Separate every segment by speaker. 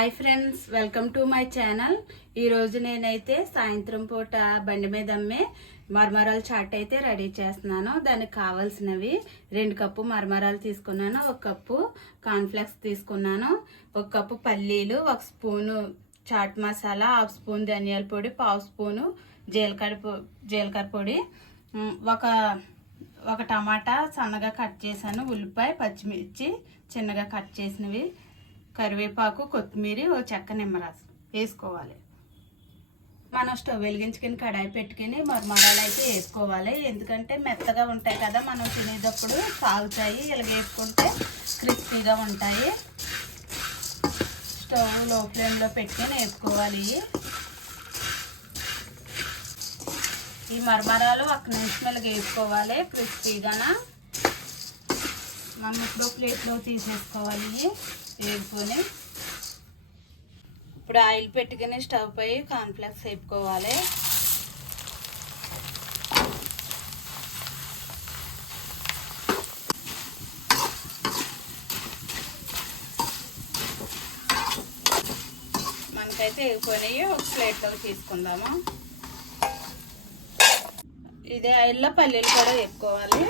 Speaker 1: Hi friends welcome to my channel. ఈరోజు నేనైతే సాయంత్రం పూట బండి మీద అమ్మే మరమరాలు చాట్ అయితే రెడీ చేస్తున్నాను. దానికి కావాల్సినవి రెండు కప్పు మరమరాలు తీసుకున్నాను ఒక కప్పు కార్న్ఫ్లెక్స్ తీసుకున్నాను ఒక కప్పు పల్లీలు ఒక spoon chaat masala half spoon ధనియాల పొడి పావు స్పూను జీలకర్ర పొ- జీలకర్ర పొడి ఒక ఒక టమాటా సన్నగా కట్ చేశాను ఉల్లిపాయ పచ్చిమిర్చి చిన్నగా కట్ చేసినవి కరివేపాకు కొత్తిమీర ఓ చెక్క నిమ్మరసం వేసుకోవాలి. మనం స్టవ్ వెలిగించుకుని కడాయి పెట్టుకుని మరమరాలు అయితే వేసుకోవాలి. ఎందుకంటే మెత్తగా ఉంటాయి కదా మనం తినేటప్పుడు సాగుతాయి ఇలా వేసుకుంటే క్రిస్పీగా ఉంటాయి. స్టవ్లో ఫ్లేమ్లో పెట్టుకొని వేసుకోవాలి. ఈ మరమరాలు ఒక నిమిషం ఇలాగ వేసుకోవాలి క్రిస్పీగాన. మనం ఇప్పుడు ప్లేట్లో తీసేసుకోవాలి. వేసుకొని ఇప్పుడు ఆయిల్ పెట్టుకుని స్టవ్ పై కాన్ఫ్లెక్స్ వేపుకోవాలి. మనకైతే వేగిపోయినాయి ఒక ప్లేట్లో తీసుకుందాము. ఇదే ఆయిల్లో పల్లీలు కూడా వేపుకోవాలి.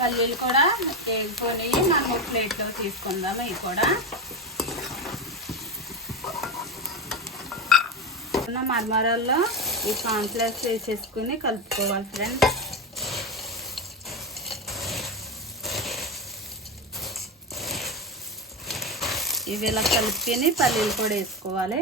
Speaker 1: పల్లీలు కూడా వేసుకొని మనం ఒక ప్లేట్లో తీసుకుందాం ఇవి కూడా. ఉన్న మర్మరాల్లో ఈ కాన్ఫ్లెక్స్ వేసేసుకుని కలుపుకోవాలి ఫ్రెండ్స్ ఇవి ఇలా కలుపుకొని పల్లీలు కూడా వేసుకోవాలి.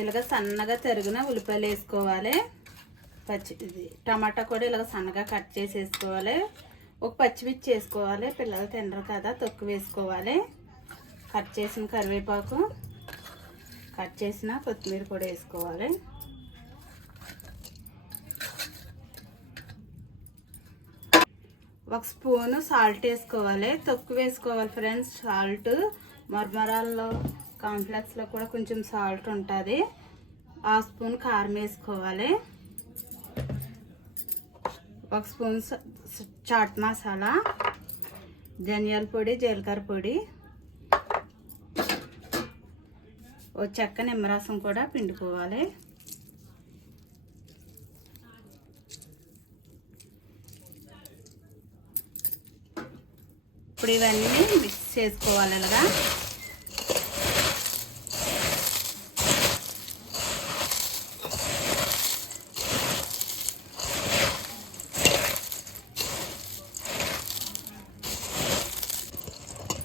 Speaker 1: ఇలాగ సన్నగా తరిగిన ఉల్లిపాయలు వేసుకోవాలి. పచ్చి ఇది టమాటా కూడా ఇలాగ సన్నగా కట్ చేసి వేసుకోవాలి ఒక పచ్చిమిర్చి వేసుకోవాలి. పిల్లలు తినరు కదా తొక్కు వేసుకోవాలి. కట్ చేసిన కరివేపాకు కట్ చేసిన కొత్తిమీర కూడా వేసుకోవాలి. ఒక స్పూను సాల్ట్ వేసుకోవాలి. తొక్కు వేసుకోవాలి ఫ్రెండ్స్ సాల్ట్. మరమరాల్లో కాన్ఫ్లెక్స్లో కూడా కొంచెం సాల్ట్ ఉంటుంది. ఆ స్పూన్ కారం వేసుకోవాలి. ఒక స్పూన్ చాట్ మసాలా ధనియాల పొడి జీలకర్ర పొడి ఓ చెక్క నిమ్మరసం కూడా పిండుకోవాలి. ఇప్పుడు ఇవన్నీ మిక్స్ చేసుకోవాలి ఇలాగా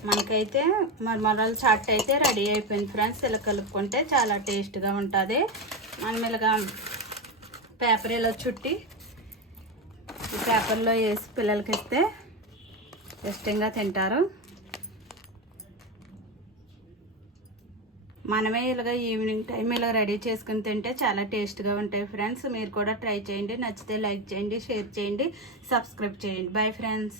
Speaker 1: మనకైతే మరమరాల చాట్ అయితే రెడీ అయిపోయింది ఫ్రెండ్స్. ఇలా కలుపుకుంటే చాలా టేస్ట్గా ఉంటుంది. మనం ఇలాగా పేపర్ ఇలా చుట్టి ఈ పేపర్లో వేసి పిల్లలకి ఇస్తే ఇష్టంగా తింటారు. మనమే ఇలాగ ఈవినింగ్ టైం ఇలా రెడీ చేసుకుని తింటే చాలా టేస్ట్గా ఉంటాయి ఫ్రెండ్స్. మీరు కూడా ట్రై చేయండి. నచ్చితే లైక్ చేయండి షేర్ చేయండి సబ్స్క్రైబ్ చేయండి. Bye friends.